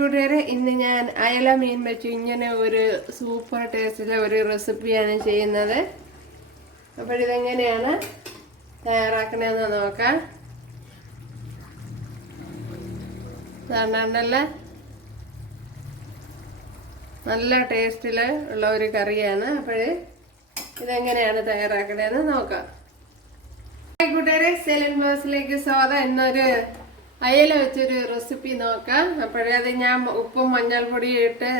കൂട്ടുകാരെ, ഇന്ന് ഞാൻ അയല മീൻ വെച്ച് ഇങ്ങനെ ഒരു സൂപ്പർ ടേസ്റ്റിലെ ഒരു റെസിപ്പിയാണ് ചെയ്യുന്നത്. അപ്പോൾ ഇതെങ്ങനെയാണ് തയ്യാറാക്കണമെന്ന് നോക്കാം. നല്ല ടേസ്റ്റിൽ ഉള്ള ഒരു കറിയാണ്. അപ്പോൾ ഇതെങ്ങനെയാണ് തയ്യാറാക്കണമെന്ന് നോക്കാം. കൂട്ടുകാരെ, സെലിൻ ബോസിലേക്ക് സ്വാഗതം. എന്നൊരു അയല വെച്ചൊരു റെസിപ്പി നോക്കാം. അപ്പോഴത് ഞാൻ ഉപ്പും മഞ്ഞൾപ്പൊടി ഇട്ട്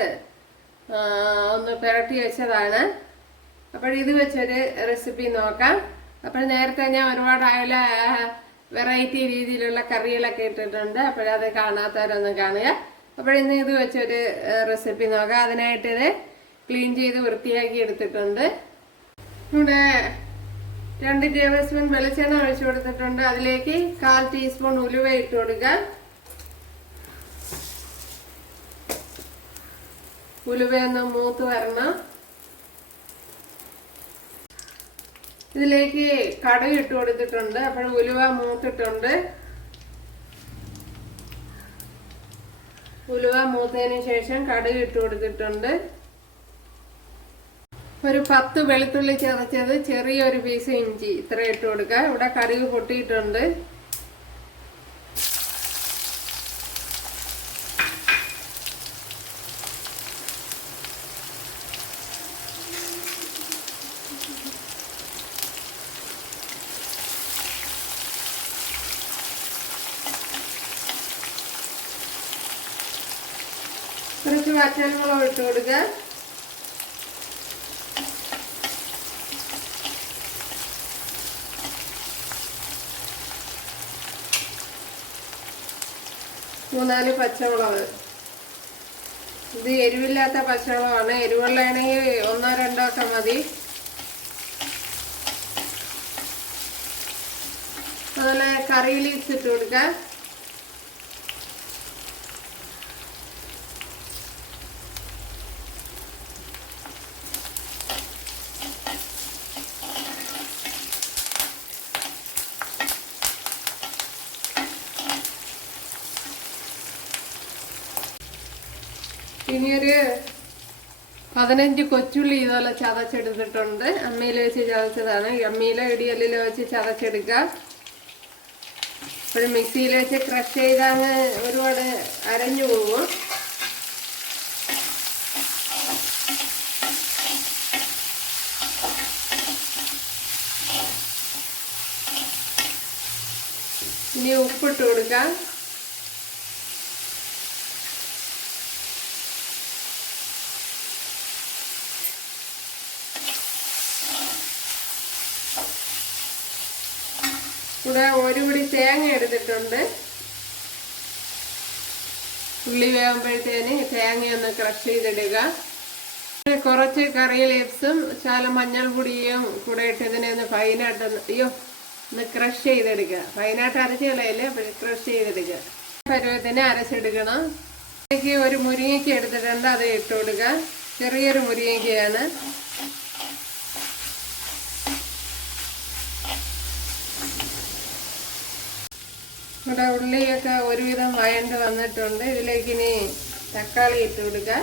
ഒന്ന് പുരട്ടി വെച്ചതാണ്. ഇത് വെച്ചൊരു റെസിപ്പി നോക്കാം. നേരത്തെ ഞാൻ ഒരുപാട് അയല വെറൈറ്റി രീതിയിലുള്ള കറികളൊക്കെ ഇട്ടിട്ടുണ്ട്. അത് കാണാത്തവരൊന്ന് കാണുക. ഇന്ന് ഇത് വെച്ചൊരു റെസിപ്പി നോക്കാം. അതിനായിട്ട് ഇത് ക്ലീൻ ചെയ്ത് വൃത്തിയാക്കി എടുത്തിട്ടുണ്ട്. ഇവിടെ 2 ടേബിൾ സ്പൂൺ വെളിച്ചെണ്ണ ഒഴിച്ചു കൊടുത്തിട്ടുണ്ട്. അതിലേക്ക് 1/4 ടീസ്പൂൺ ഉലുവ ഇട്ട് കൊടുക്കുക. ഉലുവയൊന്ന് മൂത്ത് വരണം. ഇതിലേക്ക് കടുക് ഇട്ട് കൊടുത്തിട്ടുണ്ട്. ഉലുവ മൂത്തിട്ടുണ്ട്. ഉലുവ മൂത്തതിന് ശേഷം കടുക് ഇട്ട് കൊടുത്തിട്ടുണ്ട്. ഒരു 10 വെളുത്തുള്ളി ചതച്ചത്, ചെറിയൊരു പീസ് ഇഞ്ചി, ഇത്ര ഇട്ട് കൊടുക്കുക. ഇവിടെ കടുക് പൊട്ടിയിട്ടുണ്ട്. കുറച്ച് പച്ചമുളക് ഇട്ട് കൊടുക്കുക. മൂന്നാല് പച്ചമുളക്. ഇത് എരിവില്ലാത്ത പച്ചമുളകാണ്. എരിവുള്ളതാണെങ്കിൽ 1-2 ഒക്കെ മതി. അതുപോലെ കറി ലീവ്സ് ഇട്ട് കൊടുക്കുക. ഇനിയൊരു 15 കൊച്ചുള്ളി ഇതുപോലെ ചതച്ചെടുത്തിട്ടുണ്ട്. അമ്മിയിൽ വെച്ച് ചതച്ചതാണ്. അമ്മിയിലോ ഇടിയല്ലിലോ വെച്ച് ചതച്ചെടുക്കുക. മിക്സിയിൽ വെച്ച് ക്രഷ് ചെയ്താൽ ഒരുപാട് അരഞ്ഞു പോകും. ഇനി ഉപ്പിട്ട് കൊടുക്കാം. ഇവിടെ 1 പിടി തേങ്ങ എടുത്തിട്ടുണ്ട്. ഉള്ളി വേകുമ്പോഴത്തേന് തേങ്ങയൊന്ന് ക്രഷ് ചെയ്തിടുക. കുറച്ച് കറി ലീവ്സും മഞ്ഞൾപ്പൊടിയും കൂടെ ഇട്ട് ഇതിനെ ഒന്ന് ഒന്ന് ക്രഷ് ചെയ്തെടുക്കുക. ഫൈനായിട്ട് അരച്ച് കളയല്ലേ, ക്രഷ് ചെയ്തെടുക്കുക. പരുവത്തിന് അരച്ചെടുക്കണം. ഇതിലേക്ക് ഒരു മുരിങ്ങയ്ക്ക എടുത്തിട്ടുണ്ട്. അത് ഇട്ട് കൊടുക്കുക. ചെറിയൊരു മുരിങ്ങയ്ക്കയാണ്. ഇവിടെ ഉള്ളിയൊക്കെ ഒരുവിധം വഴണ്ട് വന്നിട്ടുണ്ട്. ഇതിലേക്ക് ഇനി തക്കാളി ഇട്ട് കൊടുക്കുക.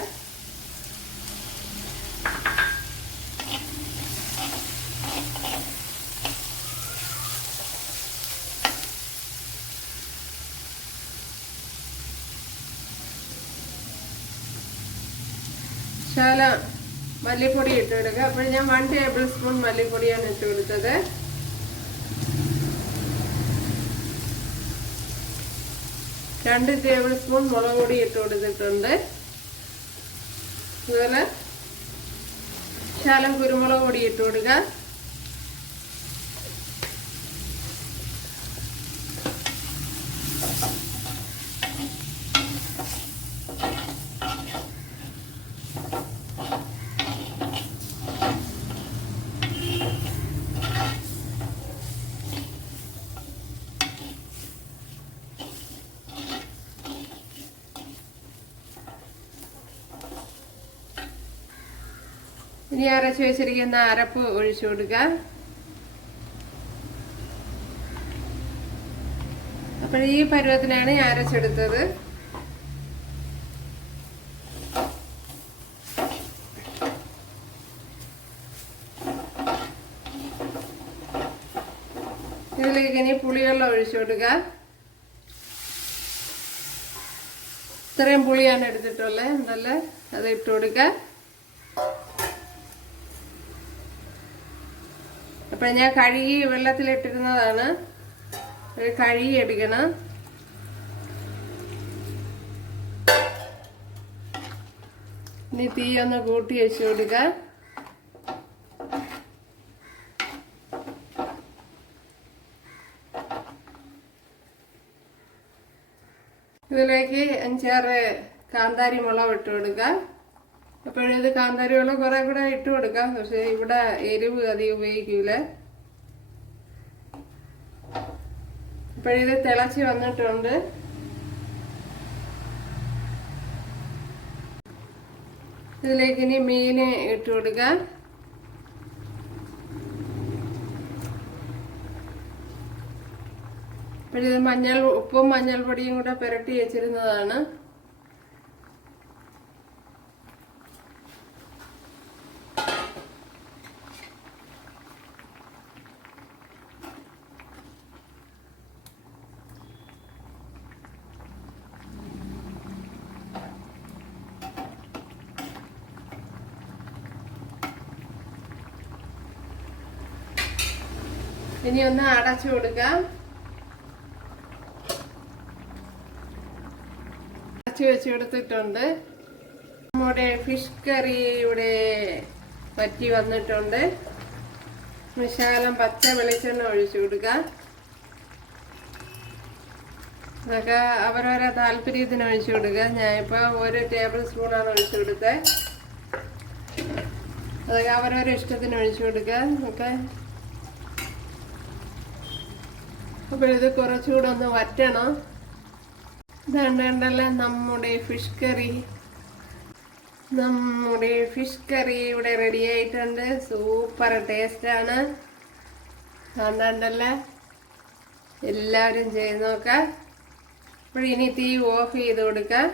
മല്ലിപ്പൊടി ഇട്ട് കൊടുക്കുക. ഞാൻ 1 ടേബിൾ സ്പൂൺ മല്ലിപ്പൊടിയാണ് ഇട്ട് കൊടുത്തത്. 2 ടേബിൾ സ്പൂൺ മുളക് പൊടി ഇട്ട് കൊടുത്തിട്ടുണ്ട്. അതുപോലെ കുരുമുളക് പൊടി ഇട്ട് കൊടുക്കുക. ഇനി അരച്ച് വെച്ചിരിക്കുന്ന അരപ്പ് ഒഴിച്ചു കൊടുക്കുക. അപ്പോൾ ഈ പരുവത്തിനാണ് ഞാൻ അരച്ചെടുത്തത്. ഇതിലേക്ക് ഇനി പുളിവെള്ളം ഒഴിച്ചു കൊടുക്കുക. ഇത്രയും പുളിയാണ് എടുത്തിട്ടുള്ളത്. നല്ല അത് ഇട്ട് കൊടുക്കുക. അപ്പം ഞാൻ കഴുകി വെള്ളത്തിലിട്ടിരുന്നതാണ്. കഴുകി എടുക്കണം. ഇനി തീ ഒന്ന് കൂട്ടി വെച്ച് കൊടുക്കുക. ഇതിലേക്ക് 5-6 കാന്താരി മുളക് ഇട്ട് കൊടുക്കുക. അപ്പോഴിത് കാന്താരി മുളക് കുറെ കൂടെ ഇട്ട് കൊടുക്കാം. പക്ഷെ ഇവിടെ എരിവ് അധികം ഉപയോഗിക്കൂല. അപ്പോഴിത് തിളച്ച് വന്നിട്ടുണ്ട്. ഇതിലേക്ക് ഇനി മീൻ ഇട്ട് കൊടുക്കുക. അപ്പോഴിത് ഉപ്പും മഞ്ഞൾപ്പൊടിയും കൂടെ പുരട്ടി വെച്ചിരുന്നതാണ്. ഇനി ഒന്ന് അടച്ചു കൊടുക്കാം. അടച്ചു വെച്ച് കൊടുത്തിട്ടുണ്ട്. നമ്മുടെ ഫിഷ് കറി ഇവിടെ പറ്റി വന്നിട്ടുണ്ട്. ശകലം പച്ച വെളിച്ചെണ്ണ ഒഴിച്ചു കൊടുക്കാം. അതൊക്കെ അവരവരെ താല്പര്യത്തിന് ഒഴിച്ചു കൊടുക്കുക. ഞാനിപ്പോൾ 1 ടേബിൾ സ്പൂണാണ് ഒഴിച്ചു കൊടുത്തത്. അതൊക്കെ അവരവരെ ഇഷ്ടത്തിന് ഒഴിച്ചു കൊടുക്കുക. ഒക്കെ അപ്പോൾ ഇത് കുറച്ചുകൂടെ ഒന്ന് വറ്റണം. ഇതുണ്ടല്ലോ നമ്മുടെ ഫിഷ് കറി ഇവിടെ റെഡി ആയിട്ടുണ്ട്. സൂപ്പർ ടേസ്റ്റാണ്. അതുകൊണ്ടല്ല എല്ലാവരും ചെയ്ത് നോക്കാം. അപ്പോൾ ഇനി തീ ഓഫ് ചെയ്ത് കൊടുക്കാം.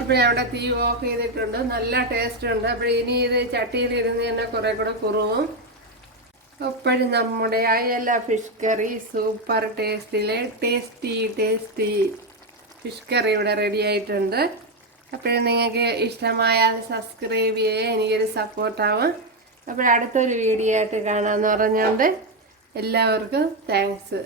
അപ്പോൾ അവിടെ തീ ഓഫ് ചെയ്തിട്ടുണ്ട്. നല്ല ടേസ്റ്റ് ഉണ്ട്. അപ്പോൾ ഇനി ഇത് ചട്ടിയിലിരുന്ന് തന്നെ കുറെ കൂടെ കുറുവും. അപ്പോഴും നമ്മുടെ അയല fish curry super tasty fish curry ഇവിടെ റെഡി ആയിട്ടുണ്ട്. അപ്പോഴും നിങ്ങൾക്ക് ഇഷ്ടമായാൽ സബ്സ്ക്രൈബ് ചെയ്യുക, എനിക്കൊരു സപ്പോർട്ടാവും. അപ്പോൾ അടുത്തൊരു വീഡിയോ ആയിട്ട് കാണാമെന്ന് പറഞ്ഞുകൊണ്ട് എല്ലാവർക്കും താങ്ക്സ്.